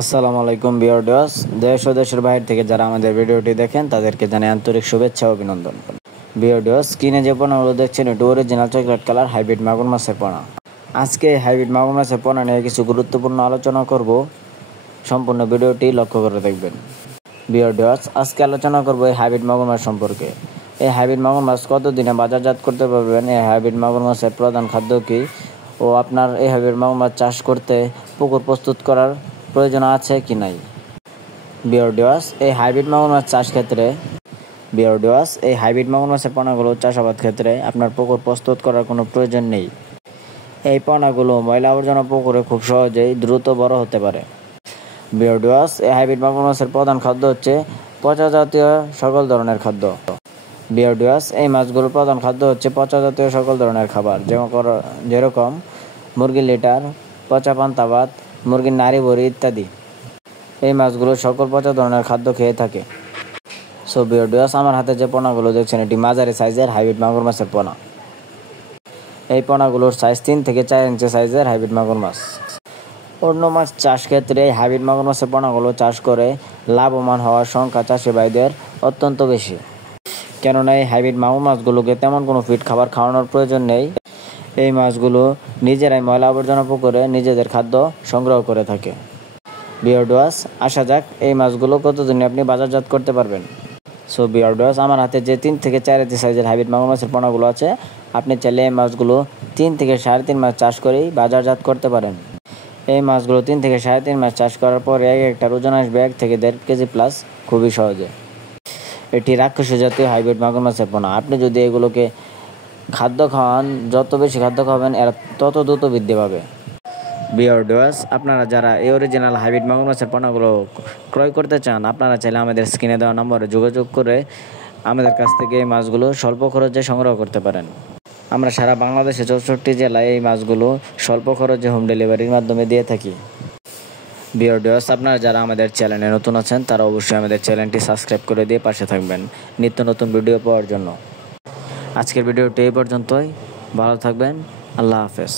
আসসালামু আলাইকুম ভিউয়ার্স, দেশ ও দেশের বাইরে থেকে যারা আমাদের ভিডিওটি দেখেন তাদেরকে জানাই আন্তরিক শুভেচ্ছা ও অভিনন্দন। ভিউয়ার্স, স্ক্রিনে যে পোনাগুলো দেখছেন এটি অরিজিনাল চকলেট কালার হাইব্রিড মাগুর মাছের পোনা। আজকে হাইব্রিড মাগুর মাছের পোনা নিয়ে কিছু গুরুত্বপূর্ণ আলোচনা করব, সম্পূর্ণ ভিডিওটি লক্ষ্য করে দেখবেন। ভিউয়ার্স, আজকে আলোচনা করব এই হাইব্রিড মাগুর মাছ সম্পর্কে। এই হাইব্রিড মাগুর মাছ কতদিনে বাজারজাত করতে পারবেন, এই হাইব্রিড মাগুর মাছের প্রধান খাদ্য কী, ও আপনার এই হাইব্রিড মাগুর মাছ চাষ করতে পুকুর প্রস্তুত করার প্রয়োজন আছে কি নাই। ভিউয়ার্স, এই হাইব্রিড মাগুর মাছ চাষ ক্ষেত্রে এই হাইব্রিড মাগুর মাছের পোনাগুলো চাষাবাদ ক্ষেত্রে আপনার পুকুর প্রস্তুত করার কোনো প্রয়োজন নেই। এই পোনাগুলো ময়লা আবর্জনা পুকুরে খুব সহজেই দ্রুত বড় হতে পারে। ভিউয়ার্স, এই হাইব্রিড মাগুর মাছের প্রধান খাদ্য হচ্ছে পচা জাতীয় সকল ধরনের খাদ্য। ভিউয়ার্স, এই মাছগুলোর প্রধান খাদ্য হচ্ছে পচা জাতীয় সকল ধরনের খাবার, যেরকম মুরগির লিটার, পচা পান্তা ভাত, মুরগির নাড়ি বড়ি ইত্যাদি। এই মাছগুলো সকল পচা ধরনের খাদ্য খেয়ে থাকে। সো ভিউয়ার্স, আমার হাতে যে পোনাগুলো দেখছেন এটি মাঝারি সাইজের হাইব্রিড মাগুর মাছের পোনা। এই পোনাগুলোর সাইজ 3 থেকে 4 ইঞ্চি সাইজের হাইব্রিড মাগুর মাছ। অন্য মাছ চাষ ক্ষেত্রে হাইব্রিড মাগুর মাছের পোনাগুলো চাষ করে লাভবান হওয়ার সংখ্যা চাষি ভাইদের অত্যন্ত বেশি, কেননা এই হাইব্রিড মাগুর মাছগুলোকে তেমন কোনো ফিড খাবার খাওয়ানোর প্রয়োজন নেই। এই মাছগুলো নিজেরাই ময়লা আবর্জনা পুকুরে নিজেদের খাদ্য সংগ্রহ করে থাকে। ভিউয়ার্স, আসা যাক এই মাছগুলো কতদিনে আপনি বাজারজাত করতে পারবেন। সো ভিউয়ার্স, আমার হাতে যে 3 থেকে 4 ইঞ্চি সাইজের হাইব্রিড মাগুর মাছের পোনাগুলো আছে, আপনি চাইলে এই মাছগুলো 3 থেকে 3.5 মাস চাষ করেই বাজারজাত করতে পারেন। এই মাছগুলো 3 থেকে 3.5 মাস চাষ করার পর একটা ওজন আসবে 1 থেকে 1.5 কেজি প্লাস, খুবই সহজে। এটি রাক্ষসী জাতীয় হাইব্রিড মাগুর মাছের পোনা। আপনি যদি এগুলোকে খাদ্য খাওয়ান, যত বেশি খাদ্য খাবেন এরা তত দ্রুত বৃদ্ধি পাবে। ভিউয়ার্স, আপনারা যারা এই অরিজিনাল হাইব্রিড মাগুর মাছের পোনাগুলো ক্রয় করতে চান, আপনারা চাইলে আমাদের স্ক্রিনে দেওয়া নম্বরে যোগাযোগ করে আমাদের কাছ থেকে এই মাছগুলো স্বল্প খরচে সংগ্রহ করতে পারেন। আমরা সারা বাংলাদেশে 64 জেলায় এই মাছগুলো স্বল্প খরচে হোম ডেলিভারির মাধ্যমে দিয়ে থাকি। ভিউয়ার্স, আপনারা যারা আমাদের চ্যানেলে নতুন আছেন তারা অবশ্যই আমাদের চ্যানেলটি সাবস্ক্রাইব করে দিয়ে পাশে থাকবেন নিত্য নতুন ভিডিও পাওয়ার জন্য। আজকের ভিডিওটি এই পর্যন্তই। ভালো থাকবেন। আল্লাহ হাফেজ।